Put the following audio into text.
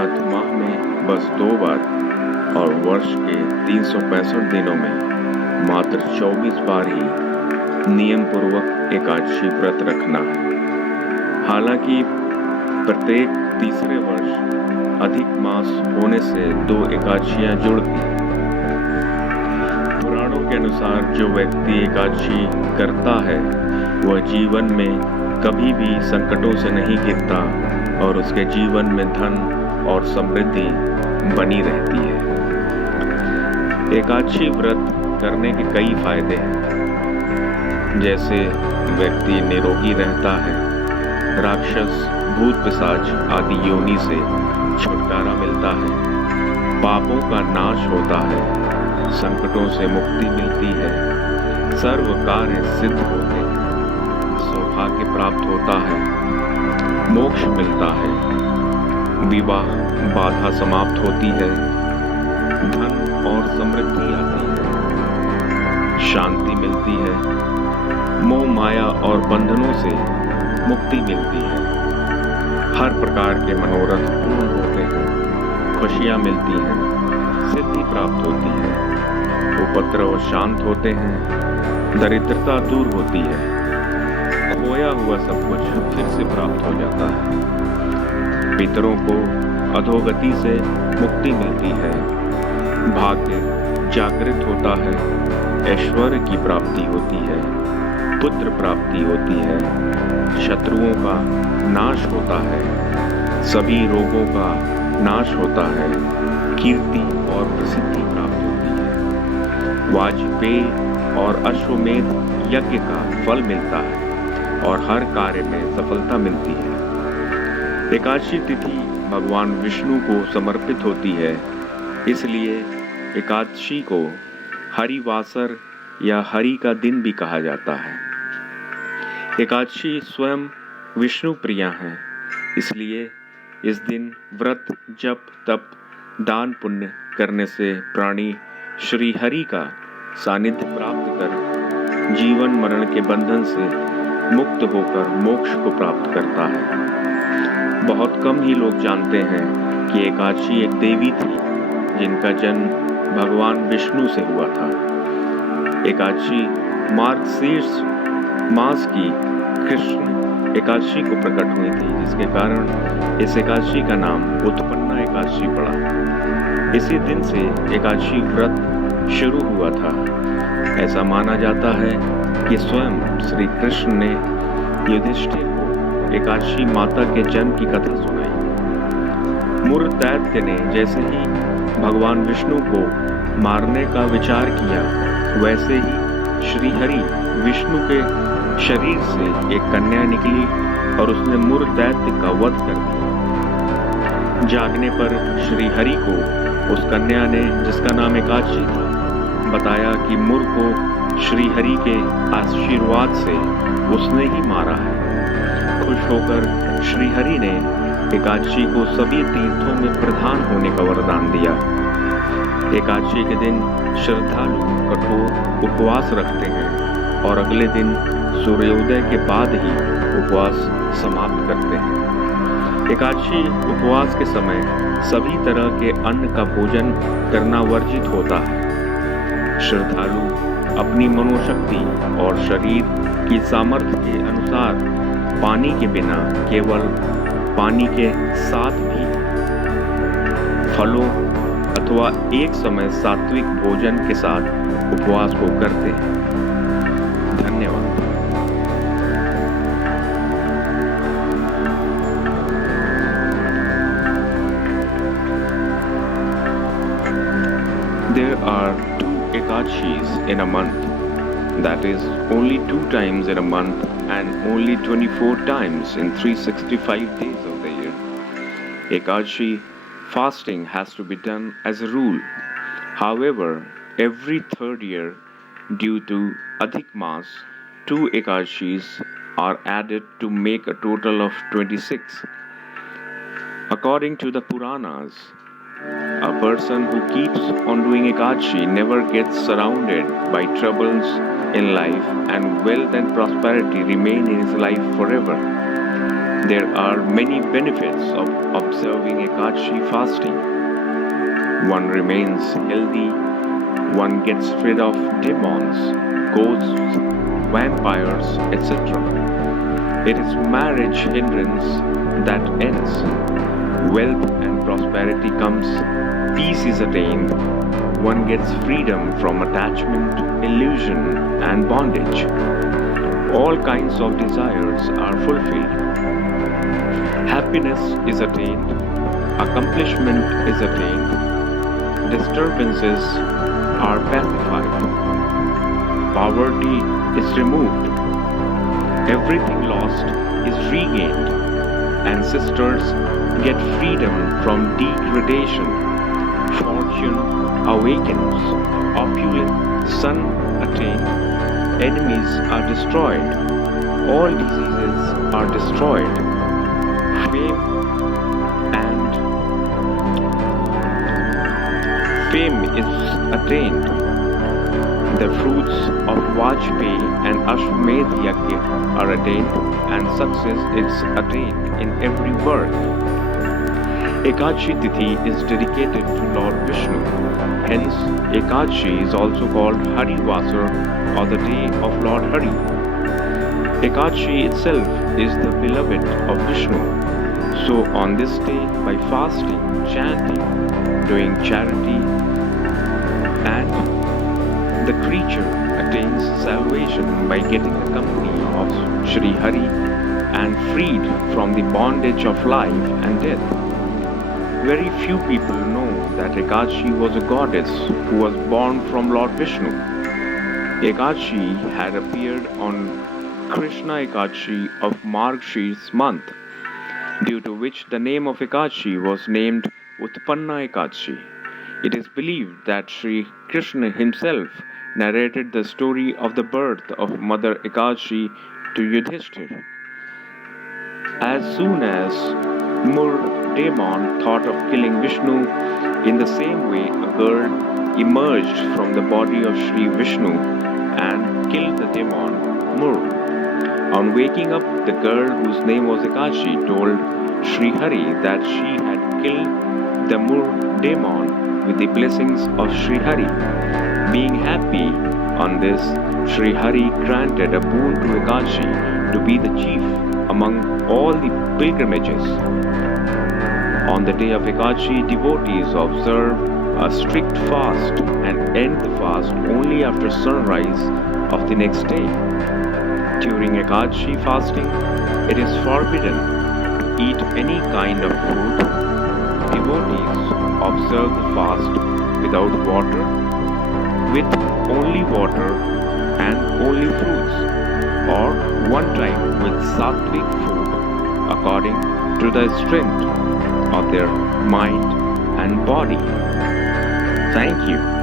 अर्थात माह में बस 2 बार और वर्ष के 365 दिनों में मात्र 24 बार ही नियम पूर्वक एकादशी व्रत रखना है। हालांकि प्रत्येक तीसरे वर्ष अधिक मास होने से 2 एकादशियां जुड़ती हैं। पुराणों के अनुसार जो व्यक्ति एकादशी करता है वह जीवन में कभी भी संकटों से नहीं घिरता और उसके जीवन में धन और समृद्धि बनी रहती है। एकादशी व्रत करने के कई फायदे हैं, जैसे व्यक्ति निरोगी रहता है, राक्षस, भूत पिशाच आदि योनि से छुटकारा मिलता है, पापों का नाश होता है, संकटों से मुक्ति मिलती है, सर्व कार्य सिद्ध होते हैं, सौभाग्य प्राप्त होता है, मोक्ष मिलता है, विवाह बाधा समाप्त होती है, धन और समृद्धि आती है, शांति मिलती है, मोह माया और बंधनों से मुक्ति मिलती है, हर प्रकार के मनोरथ पूर्ण होते हैं, खुशियां मिलती हैं, सिद्धि प्राप्त होती है, उपद्रव शांत होते हैं, दरिद्रता दूर होती है, खोया हुआ सब कुछ फिर से प्राप्त हो जाता है, पितरों को अधोगति से मुक्ति मिलती है, भाग्य जागृत होता है, ऐश्वर्य की प्राप्ति होती है, पुत्र प्राप्ति होती है, शत्रुओं का नाश होता है, सभी रोगों का नाश होता है, कीर्ति और प्रसिद्धि प्राप्त होती है, वाजपेयी और अश्वमेध यज्ञ का फल मिलता है और हर कार्य में सफलता मिलती है। एकादशी तिथि भगवान विष्णु को समर्पित होती है, इसलिए एकादशी को हरिवासर या हरि का दिन भी कहा जाता है। एकादशी स्वयं विष्णु प्रिया है, इसलिए इस दिन व्रत, जप, तप, दान पुण्य करने से प्राणी श्री हरि का सानिध्य प्राप्त कर जीवन मरण के बंधन से मुक्त होकर मोक्ष को प्राप्त करता है। बहुत कम ही लोग जानते हैं कि एकादशी एक देवी थी जिनका जन्म भगवान विष्णु से हुआ था। एकादशी मार्गशीर्ष मास की कृष्ण एकादशी को प्रकट हुई थी, जिसके कारण इस एकादशी का नाम उत्पन्ना एकादशी पड़ा। इसी दिन से एकादशी व्रत शुरू हुआ था। ऐसा माना जाता है कि स्वयं श्री कृष्ण ने युधिष्ठिर को एकादशी माता के जन्म की कथा सुनाई। मुर दैत्य ने जैसे ही भगवान विष्णु को मारने का विचार किया, वैसे ही श्री हरि विष्णु के शरीर से एक कन्या निकली और उसने मुर दैत्य का वध कर दिया। जागने पर श्री हरि को उस कन्या ने, जिसका नाम एकादशी था, बताया कि मुर को श्री हरि के आशीर्वाद से उसने ही मारा है। खुश होकर श्री हरि ने एकादशी को सभी तीर्थों में प्रधान होने का वरदान दिया। एकादशी के दिन श्रद्धालु कठोर उपवास रखते हैं और अगले दिन सूर्योदय के बाद ही उपवास समाप्त करते हैं। एकादशी उपवास के समय सभी तरह के अन्न का भोजन करना वर्जित होता है। श्रद्धालु अपनी मनोशक्ति और शरीर की सामर्थ्य के अनुसार पानी के बिना, केवल पानी के साथ भी फलों अथवा एक समय सात्विक भोजन के साथ उपवास को करते हैं। धन्यवाद। There are 2 Ekadashis in a month. That is only 2 times in a month and only 24 times in 365 days of the year. Ekadashi fasting has to be done as a rule. However, every third year, due to Adhik Maas, 2 Ekadashis are added to make a total of 26. According to the Puranas, a person who keeps on doing Ekadashi never gets surrounded by troubles in life, and wealth and prosperity remain in his life forever. There are many benefits of observing Ekadashi fasting. One remains healthy, one gets rid of demons, ghosts, vampires, etc. It is marriage hindrance that ends. Wealth and prosperity comes, peace is attained, one gets freedom from attachment, illusion, and bondage. All kinds of desires are fulfilled. Happiness is attained, accomplishment is attained, disturbances are pacified, poverty is removed, everything lost is regained, ancestors get freedom from degradation, fortune awakens, opulent son attained, enemies are destroyed, all diseases are destroyed, fame and fame is attained. The fruits of Vajpayee and Ashwamedh Yajna are attained, and success is attained in every birth. Ekadashi Tithi is dedicated to Lord Vishnu. Hence, Ekadashi is also called Hari Vasar, or the day of Lord Hari. Ekadashi itself is the beloved of Vishnu. So on this day, by fasting, chanting, doing charity, and the creature attains salvation by getting the company of Sri Hari and freed from the bondage of life and death. Very few people know that Ekadashi was a goddess who was born from Lord Vishnu. Ekadashi had appeared on Krishna Ekadashi of Margshir's month, due to which the name of Ekadashi was named Utpanna Ekadashi. It is believed that Sri Krishna himself narrated the story of the birth of Mother Ekadashi to Yudhishthir. As soon as Mur-Demon thought of killing Vishnu, in the same way a girl emerged from the body of Sri Vishnu and killed the demon Mur. On waking up, the girl whose name was Ekadashi told Sri Hari that she had killed the Mur-Demon with the blessings of Sri Hari. Being happy on this, Sri Hari granted a boon to Ekadashi to be the chief among all the pilgrimages. On the day of Ekadashi, devotees observe a strict fast and end the fast only after sunrise of the next day. During Ekadashi fasting, it is forbidden to eat any kind of food. Devotees observe the fast without water, with only water and only fruits, or one time with sattvic food according to the strength of their mind and body. Thank you.